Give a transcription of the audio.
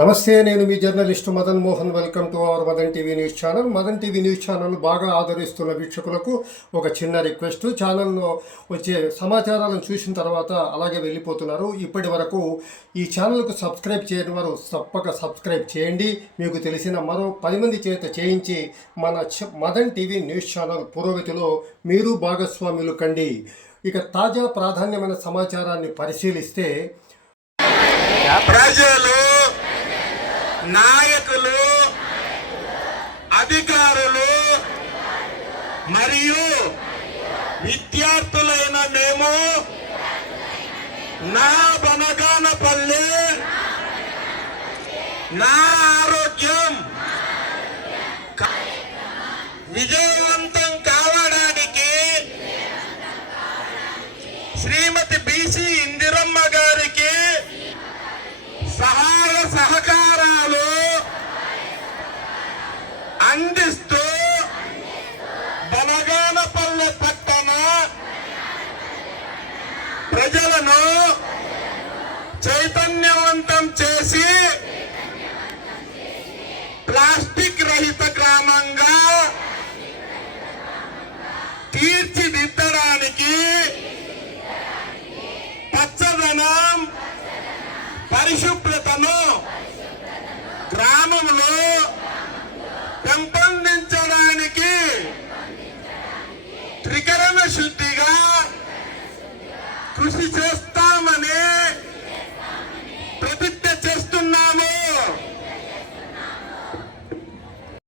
నమస్తే, నేను మీ journalist Madan Mohan. Welcome to our Madan TV news channel. Madan TV news channel బాగా ఆదరిస్తున్న వీక్షకులకు ఒక చిన్న రిక్వెస్ట్. ఛానల్లో వచ్చే సమాచారాలను చూసిన తర్వాత అలాగే వెళ్ళిపోతున్నారు. ఇప్పటి వరకు ఈ ఛానల్కు సబ్స్క్రైబ్ చేయని వారు తప్పక సబ్స్క్రైబ్ చేయండి. మీకు తెలిసిన మరో 10 మంది చేత చేయించి మన మదన్ టీవీ న్యూస్ ఛానల్ పురోగతిలో మీరు భాగస్వాములు కండి. ఇక తాజా ప్రాధాన్యమైన సమాచారాన్ని పరిశీలిస్తే, ప్రజలు, నాయకులు, అధికారులు మరియు విద్యార్థులైన మేము నా బనగానపల్లి, నా ఆరోగ్యం విజయవంతం కావడానికి శ్రీమతి బీసీ ఇందిరమ్మ గారికి సహాయ సహకారాలు అందిస్తూ బనగానపల్లె పట్టణ ప్రజలను చైతన్యవంతం చేసి ప్లాస్టిక్ రహిత గ్రామంగా తీర్చిదిద్దడానికి పచ్చదనం, పరిశుభ్రతను గ్రామంలో